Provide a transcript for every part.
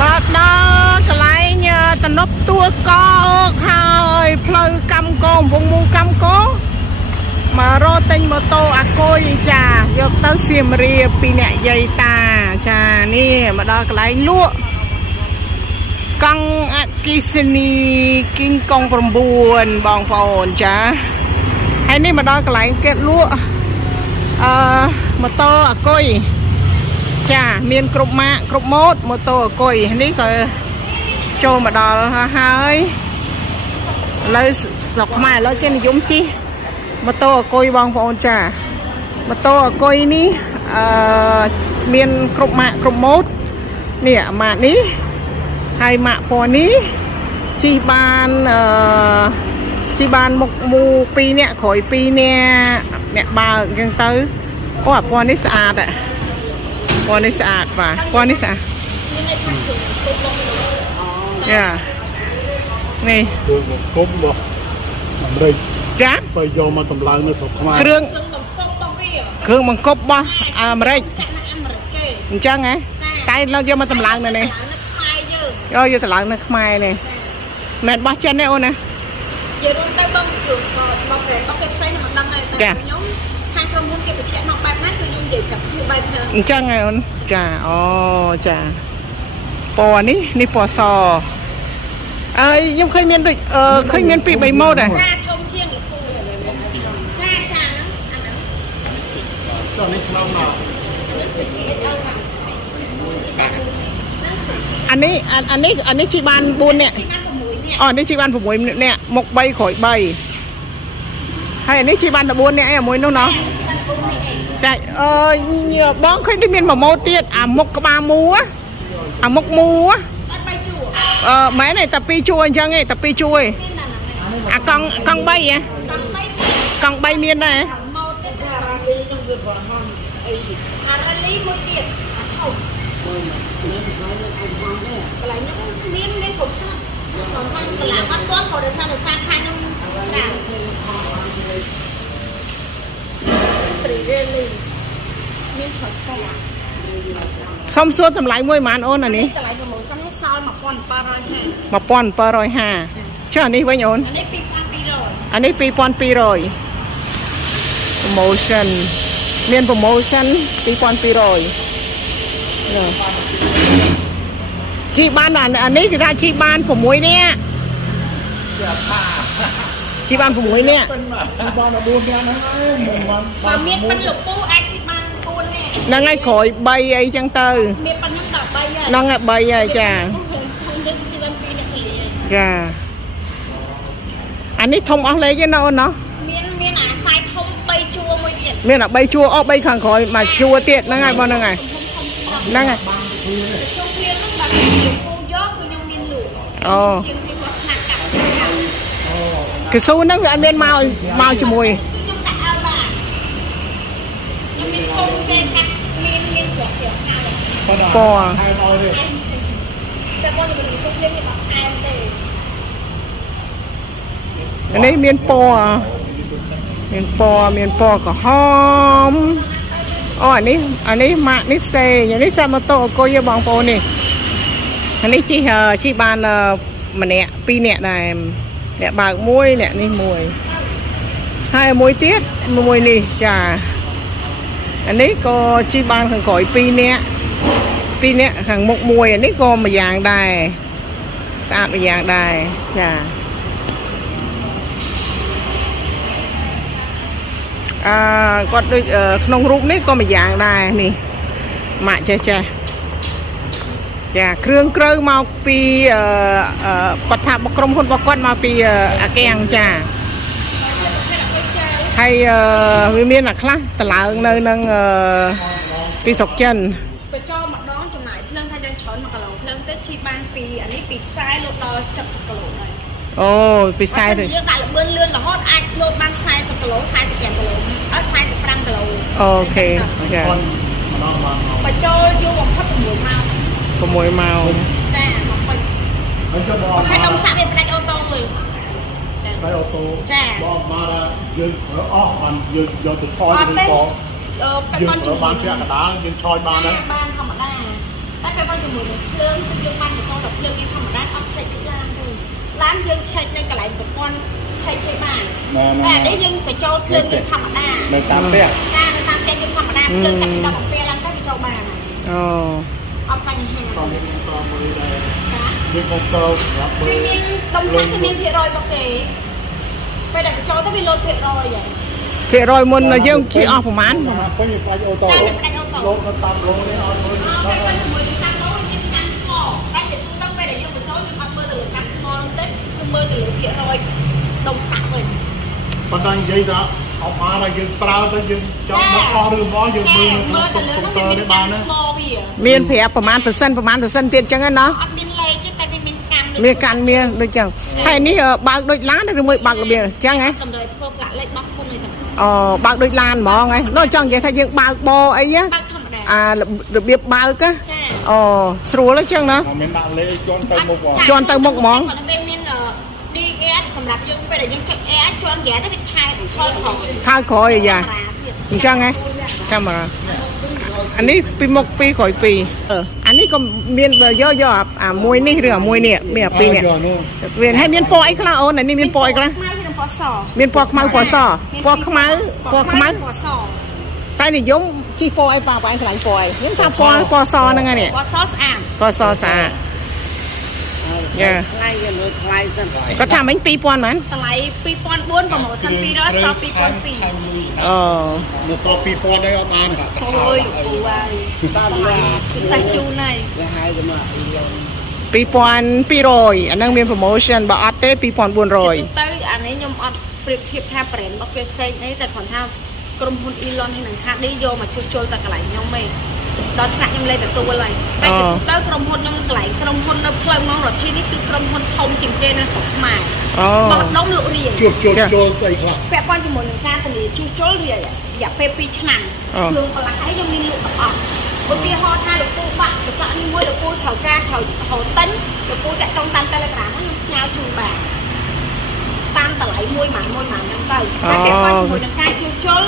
មកដល់កន្លែងតំណប់ទួកោហើយផ្លូវកម្មកោវងមូកម្មកោមករត់ទិញម៉ូតូអាគុយចាយកទៅសៀមរាបពីអ្នកយាយតាចានេះមកដល់កន្លែងលក់កង់អគិសនីគីងកុង9បងប្អូនចាហើយនេះមកដល់កន្លែងគេលក់ម៉ូតូអាគុយចាមានគ្រប់ម៉ាកគ្រប់ម៉ូតម៉ូតូអាគុយនេះក៏ចូលមកដល់ហើយឥឡូវស្រុកខ្មែរឥឡូវគេនិយមជិះម៉ូតូអាគុយបងប្អូនចាម៉ូតូអាគុយនេះមានគ្រប់ម៉ាកគ្រប់ម៉ូតនេះម៉ាកនេះហើយម៉ាកពណ៌នេះជិះបានមុខមូ2នាក់ក្រោយ2នាក់អ្នកបើកអញ្ចឹងទៅអូអាពណ៌នេះស្អាតហ៎ពណ៌នេះស្អាតបាទពណ៌នេះស្អាតយ៉ានេះគុំរបស់អាមេរិកចាបើយកមកតម្លើងនៅស្រុកខ្មែរគ្រឿងបង្កប់របស់អាមេរិកអញ្ចឹងហ៎តែเราយកមកតម្លើងនៅនេះយកតម្លើងនៅខ្មែរនេះមិនរបស់ចិនទេអូនណានិយាយរួមទៅបងគ្រឿងបងគេផ្សេងមិនដឹងទេតែខ្ញុំខាងក្រុមហ៊ុនគេបញ្ជាក់មកបែបណាគឺខ្ញុំនិយាយប្រាប់គឺបែបហ្នឹងអញ្ចឹងហ៎អូនចាអូចាពណ៌នេះពណ៌សខ្ញុំឃើញមានដូចឃើញមាន2 3ម៉ូតដែរធំជាងពូចាហ្នឹងចុះនេះឆ្នាំណាអានេះជីបាន4នាក់នេះជីបាន6នាក់មុខ3ក្រោយ3ហើយអានេះជីបាន14នាក់ឯមួយនោះណោះចាបងឃើញដូចមាន1ម៉ូតទៀតអាមុខក្បាលមូអាមុខមូមែនទេតែ2ជួរអញ្ចឹងទេតែ2ជួរអាកង់3ហ៎កង់3មានដែរអារ៉ាលីមួយទៀតហូបកន្លែងនោះមានគ្រប់សាប់បងខាងកន្លែងអត់ទាន់ក៏ដោយសារខាងនោះច្រើនស្រីរេលីមានផុតផុតសុំសួរតម្លៃមួយប៉ុន្មានអូនអានេះតម្លៃប្រម៉ូសិននេះសល់1750ចុះអានេះវិញអូនអានេះ2200promotion មាន promotion 2200ជីបានអានេះគេថាជីបាន6នាក់ជីបាន6នាក់បាន14នាក់បើមានប៉ិនលោកពូអាចជីបាន4នាក់ហ្នឹងហើយក្រោយ3អីចឹងទៅមានប៉ិនខ្ញុំដល់3ហើយហ្នឹងហើយ3ហើយចាចាអានេះធំអស់លេខទេណាអូនណោះមានអាខ្សែធំ3ជួរមួយទៀតមានអា3ជួរអស់3ខាងក្រោយមួយជួរទៀតហ្នឹងហើយបងហ្នឹងហើយហ្នឹងហើយខ្ញុំព្រៀងហ្នឹងបាទខ្ញុំយកគឺខ្ញុំមានលក់អូគឺស៊ូហ្នឹងវាអត់មានមកជាមួយខ្ញុំដាក់ឲ្យបាទខ្ញុំមានគុំគេកាត់មានស្រាក់ពណ៌ថែមឲ្យទេតែបងមិនសុខលេងនេះអត់ថែមទេនេះមានពណ៌ក្រហមអូអានេះម៉ាកនេះផ្សេងអានេះសាម៉ូតូអគុយបងប្អូននេះអានេះជីបានម្នាក់2នាក់ដែរអ្នកបើកមួយអ្នកនេះមួយហើយមួយទៀតមួយនេះចាអានេះក៏ជីបានខាងក្រោយ2នាក់ខាងមុខមួយអានេះក៏មួយយ៉ាងដែរស្អាតមួយយ៉ាងដែរចាគាត់ដូចក្នុងរូបនេះក៏មួយយ៉ាងដែរនេះម៉ាក់ចេះចាគ្រឿងក្រៅមកពីគាត់ថាក្រុមហ៊ុនរបស់គាត់មកពីអាកៀងចាហើយវាមានអាខ្លះតឡើងនៅនឹងពីស្រុកចិនទៅចូលម្ដងចំណាយភ្លើងថាយ៉ាងច្រើន1គីឡូភ្លើងទៅជីបានពីអានេះពី40លោកដល់70គីឡូហើយអូពី40ទៅយើងដាក់លបឿនលឿនរហូតអាចលោតបាន40គីឡូ45គីឡូអត់45គីឡូអូខេចាបញ្ចូលយូរបំផុត6ម៉ោងចាមកពេញហើយចុះបងហើយដុំសាក់វាផ្ដាច់អូតូមួយចាផ្ដាច់អូតូចាបងមកយើងអស់បានយើងយកទៅថយទៅបងយើងបានពាក់កណ្ដាលយើងឆយបានដែរបានធម្មតា តែពេលមកជាមួយនឹងភ្លើងគឺយើងបានបន្តដល់ភ្លើងយើងធម្មតាអត់ឆេចដូចឡានទេឡានយើងឆេចនៅកន្លែងប្រព័ន្ធឆេចឲ្យបានតែនេះយើងបញ្ចូលភ្លើងយើងធម្មតានៅតាមផ្ទះចានៅតាមផ្ទះយើងធម្មតាភ្លើងកាត់ពីដល់អំពីឡើងទៅបញ្ចូលបានអូអត់បញ្ហាតោះមានតមួយដែរមានកុំតោសម្រាប់មើលមានដុំសាច់គឺមានភាគរយរបស់គេពេលដែលបញ្ចូលទៅវាលុតភាគរយហើយភាគរយមុនយើងជិះអស់ប្រហែលពេញផ្លាច់អូតូលោតតាមឡូនេះអត់មើលតែជាមួយតាមឡូយើងកាន់ថ្មតែទៅទៅពេលដែលយើងបញ្ចូលយើងអត់មើលទៅកាន់ថ្មនោះទេគឺមើលទៅលើភាគរយដុំសាក់វិញប៉ុន្តែនិយាយថាអត់បានឲ្យយើងប្រើទៅយើងចង់មកអស់ឬមកយើងមើលទៅលើនោះវាមានបានថ្មវាមានប្រាប់ប្រហែល%ទៀតចឹងណាអត់មានលេខទេតែវាមានកម្មមានកាន់មានដូចចឹងហើយនេះបើកដូចឡានឬមួយបើករបៀបចឹងហ៎តម្រូវធ្វើផ្លាកលេខបោះគុំនេះអូបើកដូចឡានហ្មងហ៎នោះចង់និយាយថាយើងបើកបោអីណារបៀបបើកអូស្រួលចឹងណាមានដាក់លេខជន់ទៅមុខជន់ទៅមុខហ្មងវាមាន DS សម្រាប់យើងពេលដែលយើងចុច air ជន់ហ្គេទៅវាខើក្រោយយ៉ាអញ្ចឹងហ៎កាមេរ៉ាអានេះពីមុខពីក្រោយពីអានេះក៏មានយកអាមួយនេះឬអាមួយនេះមានអាពីរនេះវាហើយមានពណ៌អីខ្លះអូនអានេះមានពណ៌អីខ្លះមានពណ៌ខ្មៅពណ៌សពណ៌ខ្មៅតែនិយមជិះពណ៌អីប៉ាប៉ាឆ្លាញ់ពណ៌អីខ្ញុំថាពណ៌សហ្នឹងហើយនេះពណ៌សស្អាតពណ៌សស្អាតយ៉ាថ្លៃទៅលើថ្លៃសិនគាត់ថាមិញ2000មែនថ្លៃ2004ប្រម៉ូសិន200សល់2002អូនៅសល់2000ដែរអត់បានអូយពូហើយតាមពិសេសជូនហើយវាហើយទៅមក2200អាហ្នឹងមាន promotion បើអត់ទេ2400ទៅអានេះខ្ញុំអត់ប្រៀបធៀបថា brand របស់គេផ្សេងទេតែគ្រាន់ថាក្រុមហ៊ុន Elon ហើយនឹង HD យកមកជួសជុលតែកន្លែងខ្ញុំទេដល់ថ្នាក់ខ្ញុំលេងទទួលហើយតែទៅក្រុមហ៊ុនខ្ញុំកន្លែងក្រុមហ៊ុននៅផ្លូវម៉ោងរធីនេះគឺក្រុមហ៊ុនធំជាងគេនៅស្រុកខ្មែរបោះដុំលក់រៀងជួសជុលស្អីខ្លះពាក់ព័ន្ធជាមួយនឹងការធានាជួសជុលវារយៈពេល2ឆ្នាំគ្រឿងបន្លាស់អីខ្ញុំមានលក់ទាំងអស់ឧទាហរណ៍ថាលោកពូបាក់កសក់នេះមួយលោកពូត្រូវការត្រូវទិញលោកពូតាក់ទងតាម Telegram ខ្ញុំផ្ញើជូនបានតាមតម្លៃមួយម៉ានហ្នឹងទៅតែពាក់ព័ន្ធជាមួយនឹងការជួសជុល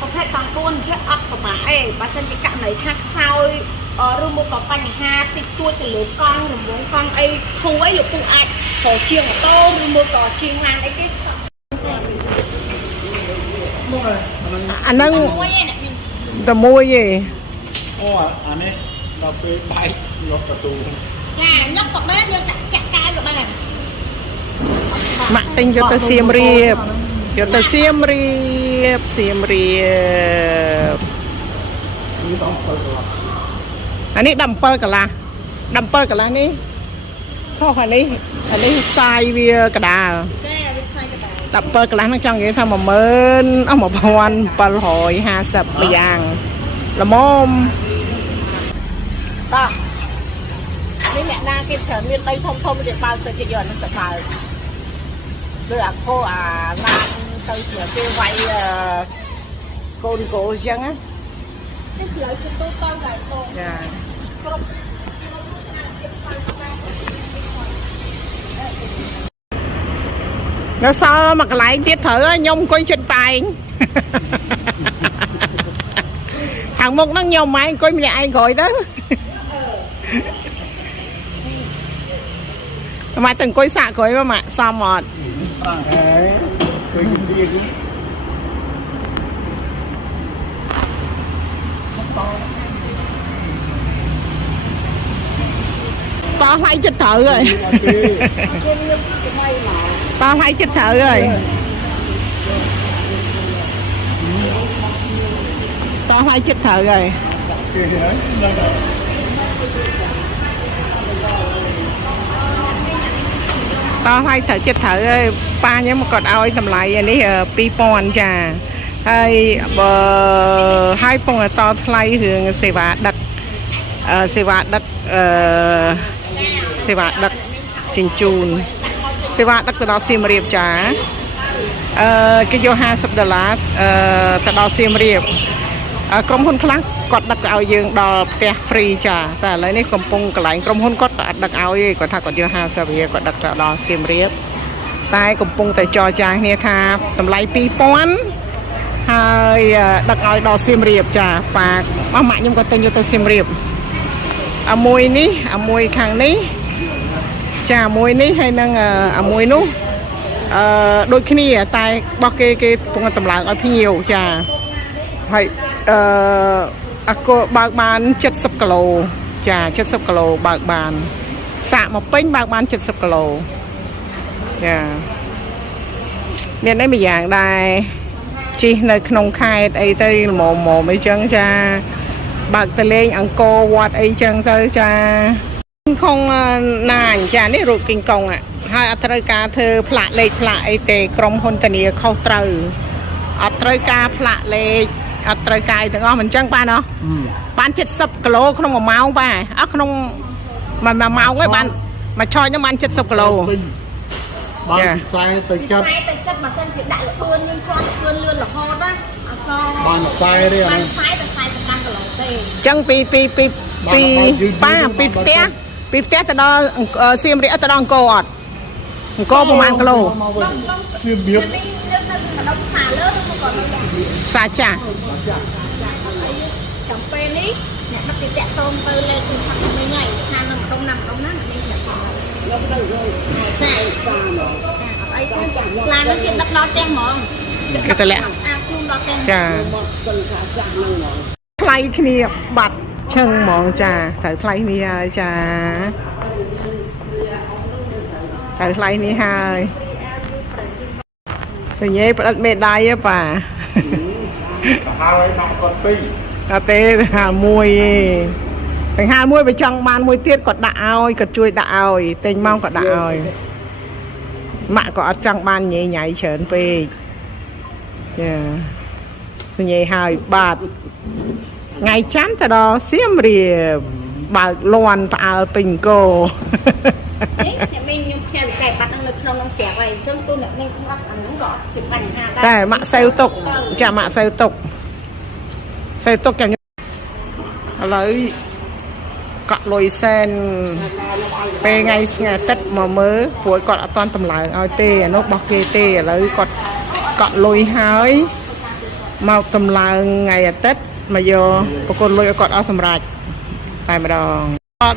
ប្រភេទតង់4អញ្ចឹងអត់ប្រមាណអីបើសិនជាករណីថាខ្សោយឬមកក៏បញ្ហាតិចតួចទៅលើកង់រង្វង់កង់អីធូរអីលោកពូអាចក៏ជាងម៉ូតូឬមកក៏ជាងឡានអីគេសក់អាហ្នឹងមួយឯងតែមួយឯងអូអានេះដល់ពេលបែកយកកទូចាញឹកក៏បានយើងដាក់ចាក់កៅក៏បានម៉ាក់ទិញយកទៅសៀមរាបយកទៅសៀមរាបអានេះ17កន្លះនេះខុសអានេះខ្សែវាកដាលចាវាខ្សែកដាល17កន្លះហ្នឹងចង់និយាយថា11750ម្យ៉ាងល្មមតោះនេះអ្នកណាគេត្រូវមានដីធំគេបើកទៅគេយកហ្នឹងទៅបើកដូចអាខោអាឡានទៅជាគេវាយកូនគោអញ្ចឹងណានេះគឺឲ្យទៅទៅដែរបងចាគ្រប់នៅសល់មួយកន្លែងទៀតត្រូវខ្ញុំអង្គុយចិត្តប៉ែងខាងមុខហ្នឹងខ្ញុំម៉ែអង្គុយម្នាក់ឯងក្រោយទៅម៉ែទៅអង្គុយសាក់ក្រោយមកម៉ាក់សមអត់ហើយឃើញទៀតតោះហើយចិត្តត្រូវហើយតោះហើយចិត្តត្រូវហើយតោះហើយចិត្តត្រូវហើយតោះហើយត្រូវចិត្តត្រូវហើយប៉ាខ្ញុំគាត់ឲ្យតម្លៃអានេះ2000ចាហើយបើឲ្យពងតថ្លៃរឿងសេវាដឹកជញ្ជូនសេវាដឹកទៅដល់សៀមរាបចាគេយក$50ទៅដល់សៀមរាបក្រុមហ៊ុនខ្លះគាត់ដឹកឲ្យយើងដល់ផ្ទះ free ចាតែឥឡូវនេះកំពុងកន្លែងក្រុមហ៊ុនគាត់ក៏អត់ដឹកឲ្យទេគាត់ថាគាត់យក$50គាត់ដឹកទៅដល់សៀមរាបតែកំពុងតែចរចាគ្នាថាតម្លៃ2000ហើយដឹកឲ្យដល់សៀមរាបចាប៉ាម៉ាក់ខ្ញុំក៏ទិញយកទៅសៀមរាប มวยนี้มวยครั้งนี้จ้ามวยนี้ให้นั่งมวยนู้โดยที่นี่แต่บอกเกพวกตำรวจเอาพี่nhiềuจ้าให้บางบาน70 กิโลจ้า70 กิโลบางบานสะมาปิ้งบางบาน70 กิโลจ้าเนี่ยได้มีอย่างใดชีในขนมไข่ไอ้เต้หมอไม่จังจ้าบางตะเลงอังโกวัดไอ้จังเต้จ้าคงนานจ้านี่รูปกินกงอ่ะให้อัตราการเธอพละเล็กพละไอเตะกรมพลตเนียเข้าตรึอัตราการพละเล็กอัตราการแต่ก็มันจังป้าเนาะบ้าน70 กิโลขนมเมาป้าขนมมันมาเมาไว้บ้านมาชอยน้ำมัน70 กิโลบ้านทรายตึกจัด sai từ chất mà sân chuyện đại là bươn nhưng cho bươn lươn là ho đó so บ้านทรายเนี่ย ban sai từ sai từ năm là tê จังปีป้าปีเตี้ยจะดอเสียมเรียจะดองโกอดโกประมาณกิโล เสียเบียบ đông xả lớn không còn đâu สาจ่า cầm pe ní nhặt nó bị tẹt tôm từ lên từ sắp mấy ngày hai năm đông nát nên là nó chuyện đập lót tem mòn ก็แต่แหละ chung lót tem จ้าใครขี้บัตรเชิงมองจ้าแต่ใครนี่จ้าแต่ใครนี่ฮายสิ่งนี้ประเด็นได้ยังป่ะ หาไว้นำก่อนปี เต้หามวยไปหามวยไปจังมันมวยเตี้ยกดด่าเอากดช่วยด่าเอาเต็งมองกดด่าเอามะก็จังมันใหญ่เฉินไปสิ่งนี้หายบาทไงชั้นแต่ดอเสียมเรียบาลวนตาปิงโก thì mình theo cái bắt năng lực không năng xẻ vậy trong tôi là mình không bắt ăn nó rõ chỉ cần hà แต่มะเซลตกจะมะเซลตกอย่างนี้อะไรเกาะลอยเส้นไปไงตัดมาเมื่อป่วยกอดตอนตำหลังเอาเตะนกบอกเตะแล้วกอดเกาะลอยหายมาตำหลังไงตัดมาโยปรากฏลอยกอดเอาสำรัจไปมาดอง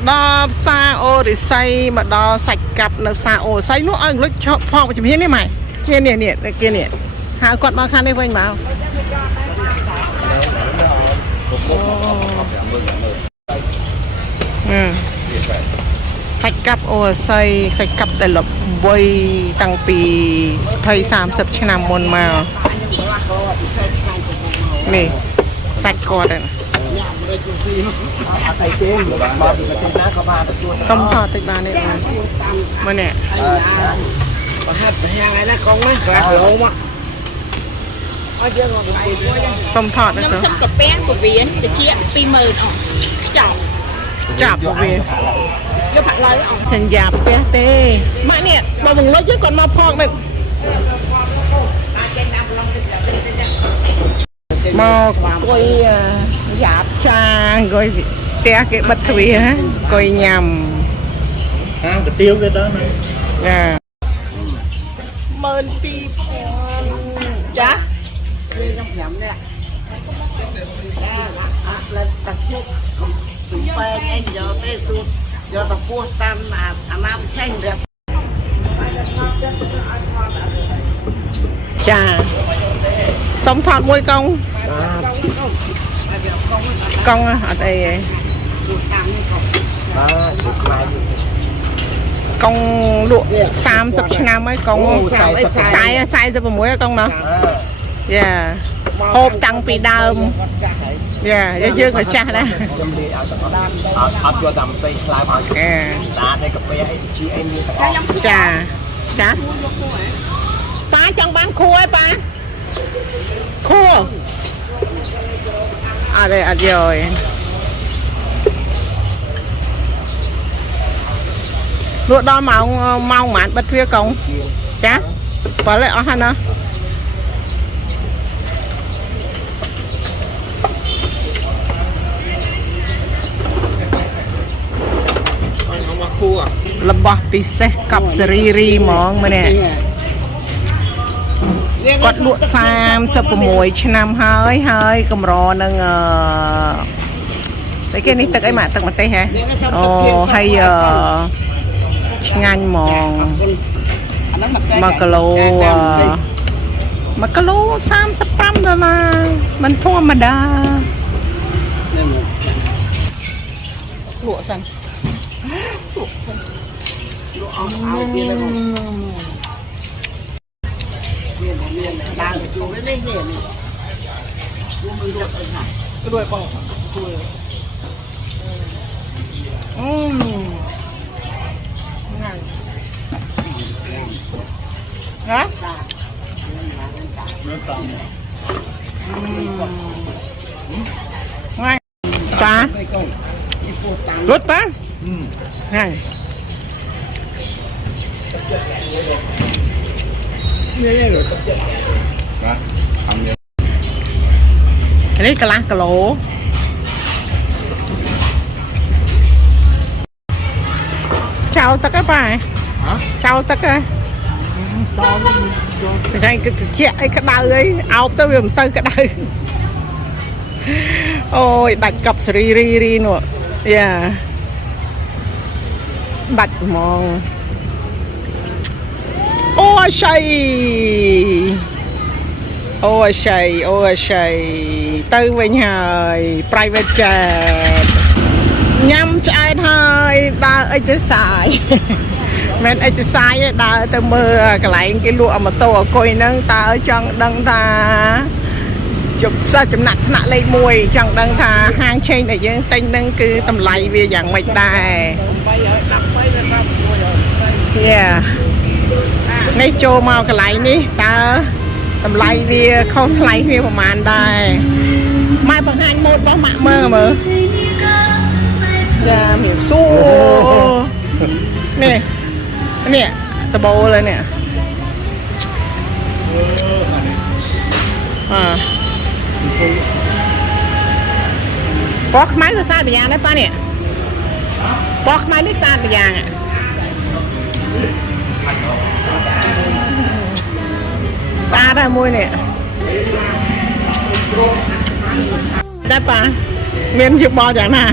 ดอซาโอริไซมาดอสักกับนซาโอไซนู้นลึกชอบพองจะมีนี่ไหมเนี่ยหากอดมาคันได้เพิ่งมาสักกับโอไซสักกับแต่หลบบอยตั้งปี30 ชนามนมานี่สักกอดเลยส้มทอดติดบ้านนี่มาเนี่ยส้มทอดนะ năm จ๊ะ sắp cặp bé của viễn để chia pi mờ ỏngจับบ่เวีย vô phải lời ỏng สัญญาเปียเต้มาเนี่ยมาบุงรถเยอะก่อนมาพอกหนึ่งมากุยหยาบชากุยเตี้ยcái bật thủy hảกุยยำ ห้างกระเตี้ยวกันแล้วนะ เมินปีจ้ะ giờ tập pua tam nam tranh được จ้าสมทอดมวยกองอะไรกองลวก30 ชนามไหมกองสายจะประมวยกองเนาะโฮบจังปีดาวเยอะกว่าจ้านะอัพยอดดำไปคลายมาตาในกาแฟให้ชีเอ็นมีแต่จ้าตาจังบ้านครัวป้าครัวอะไรเดียวลวกดอเมาหมานบัดเฟียกงจ้าปล่อยเลยอ๋อฮะเนาะระบอบพิเศษกับสรีมองมาเนี่ยกดลวก30 6 ชนามหายกำรอนึงส Tại cái này tắc ấy mà tắc mặt tây hả? Hay ngành mòn Macalo 35 đô laมันธรรมดาลวกสั่งก็ด้วยป่ะง่ายฮะง่ายปลารถปลาง่ายอันนี้กะลากะโหลchào tất cả bài chào tất cả cái chuyện cái đau ấy áo tôi làm sao cái đau ôi đặt cặp ri nữa yeah đặt mong ôi say tư với nhời private jet nhắm chạy thôi ta exercise men exercise đã từ mưa cái lại cái lụa mà tôi coi nâng ta ở trong đằng ta chụp ra chụp nặng lên mùi chẳng đằng ta hang trên này chứ tên nâng cứ tầm lại về dạng mạch đài yeah ngay chỗ màu cái lại ní ta tầm lại về không lại vềประมาณได้mai bằng hai một bó mạng mơ mà dạ miệng xô nè nè tao bầu lên nè bó máy có sao bây giờ đấy pa nè bó máy nước sao bây giờ ạ xa ra môi nè đây pa miền dược bò chẳng nè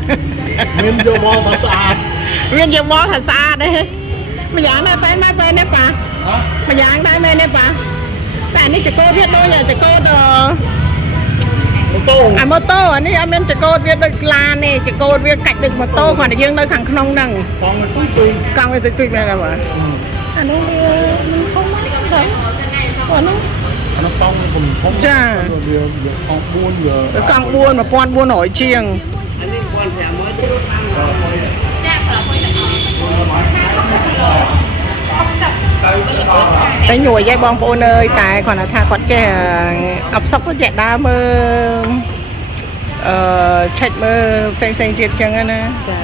miền dược bò thật xa miền dược bò thật xa đấy bây giờ này phải mai về nè pa bây giờ đây về nè pa tạiនេះចកោវាដូចចកោអាម៉ូតូអានេះអត់មានចកោវាដូចឡានទេចកោវាកាច់ដូចម៉ូតូគាត់តែយើងនៅខាងក្នុងហ្នឹងកង់វាទុយមែនទេបាទអានោះវាធំណាស់ហ្នឹងអានោះតង់ผมចាវាកង់4វាកង់4 1400ជាងអានេះ1500ទៅចាប្រហែលតែញួយយាយបងប្អូនអើយតែគាត់ថាគាត់ចេះអបសុកទៅចេះដើរមើលឆែកមើលផ្សេងទៀតចឹងណាចា